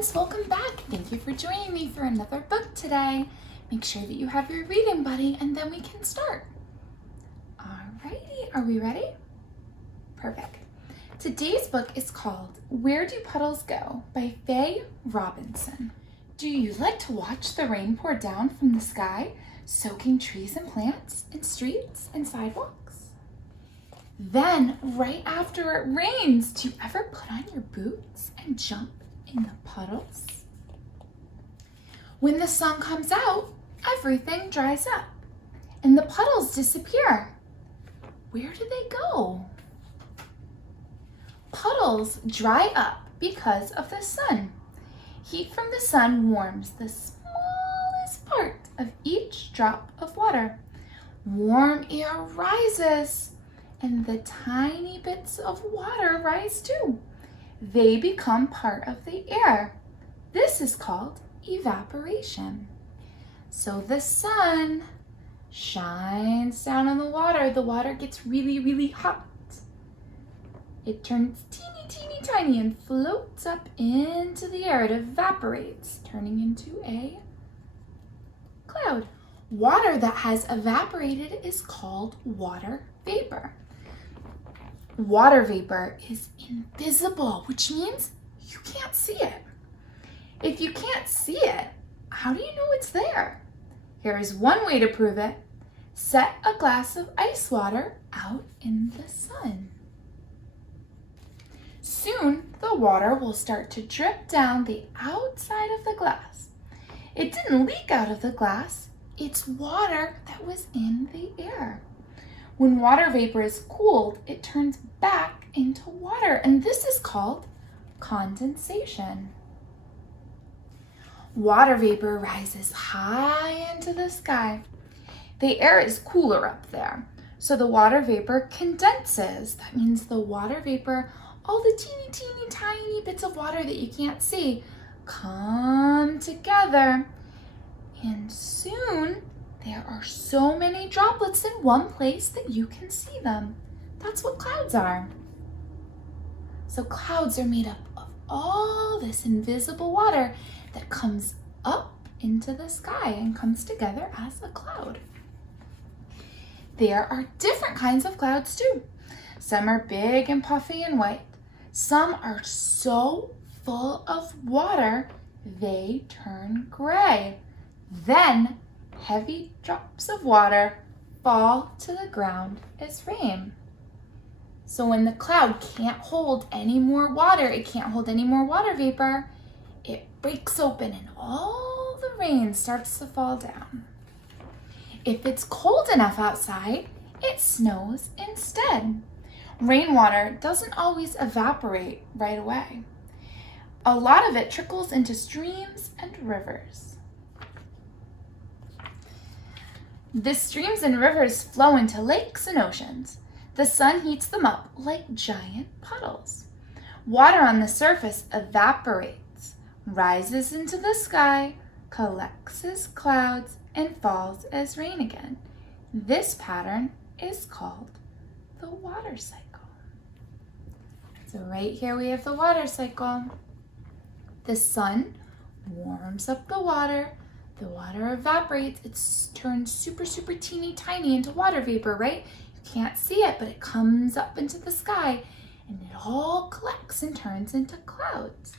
friends, welcome back. Thank you for joining me for another book today. Make sure that you have your reading buddy and then we can start. Alrighty, are we ready? Perfect. Today's book is called Where Do Puddles Go by Faye Robinson. Do you like to watch the rain pour down from the sky, soaking trees and plants and streets and sidewalks? Then, right after it rains, do you ever put on your boots and jump in the puddles? When the sun comes out, everything dries up and the puddles disappear. Where do they go? Puddles dry up because of the sun. Heat from the sun warms the smallest part of each drop of water. Warm air rises, and the tiny bits of water rise too. They become part of the air. This is called evaporation. So the sun shines down on the water. The water gets really, really hot. It turns teeny, teeny, tiny and floats up into the air. It evaporates, turning into a cloud. Water that has evaporated is called water vapor. Water vapor is invisible, which means you can't see it. If you can't see it, how do you know it's there? Here is one way to prove it. Set a glass of ice water out in the sun. Soon, the water will start to drip down the outside of the glass. It didn't leak out of the glass. It's water that was in the air. When water vapor is cooled, it turns back into water, and this is called condensation. Water vapor rises high into the sky. The air is cooler up there, so the water vapor condenses. That means the water vapor, all the teeny, teeny, tiny bits of water that you can't see, come together, and soon there are so many droplets in one place that you can see them. That's what clouds are. So clouds are made up of all this invisible water that comes up into the sky and comes together as a cloud. There are different kinds of clouds too. Some are big and puffy and white. Some are so full of water they turn gray. Then heavy drops of water fall to the ground as rain. So when the cloud can't hold any more water, it can't hold any more water vapor, it breaks open and all the rain starts to fall down. If it's cold enough outside, it snows instead. Rainwater doesn't always evaporate right away. A lot of it trickles into streams and rivers. The streams and rivers flow into lakes and oceans. The sun heats them up like giant puddles. Water on the surface evaporates, rises into the sky, collects as clouds, and falls as rain again. This pattern is called the water cycle. So right here we have the water cycle. The sun warms up the water evaporates, it turns super, super teeny tiny into water vapor, right? You can't see it, but it comes up into the sky and it all collects and turns into clouds.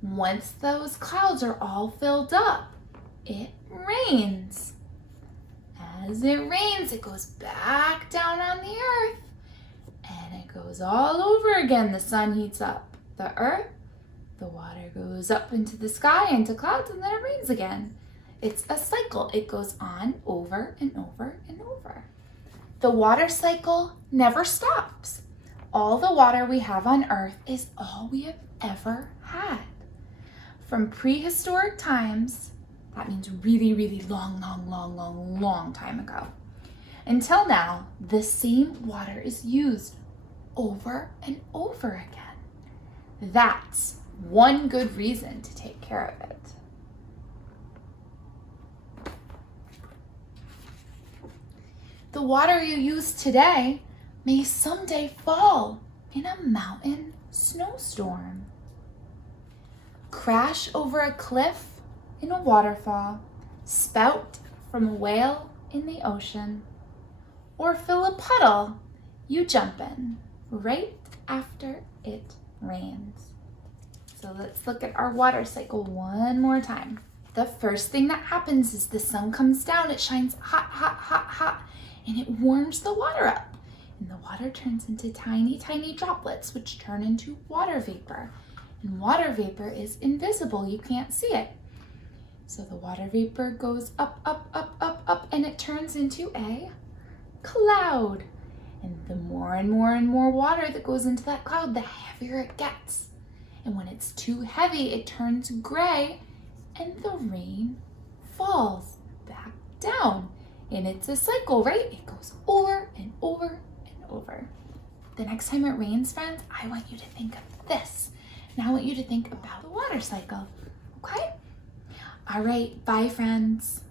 Once those clouds are all filled up, it rains. As it rains, it goes back down on the earth and it goes all over again. The sun heats up the earth, the water goes up into the sky, into clouds, and then it rains again. It's a cycle. It goes on over and over and over. The water cycle never stops. All the water we have on Earth is all we have ever had. From prehistoric times, that means really, really long time ago, until now, the same water is used over and over again. That's one good reason to take care of it. The water you use today may someday fall in a mountain snowstorm. crash over a cliff in a waterfall, spout from a whale in the ocean, or fill a puddle you jump in right after it rains. So let's look at our water cycle one more time. The first thing that happens is the sun comes down, it shines hot, hot, hot, hot, and it warms the water up. And the water turns into tiny, tiny droplets, which turn into water vapor. And water vapor is invisible, you can't see it. So the water vapor goes up, up, up, up, up, and it turns into a cloud. And the more and more and more water that goes into that cloud, the heavier it gets. And when it's too heavy, it turns gray, and the rain falls back down. And it's a cycle, right? It goes over and over and over. The next time it rains, friends, I want you to think of this. And I want you to think about the water cycle, okay? All right, bye, friends.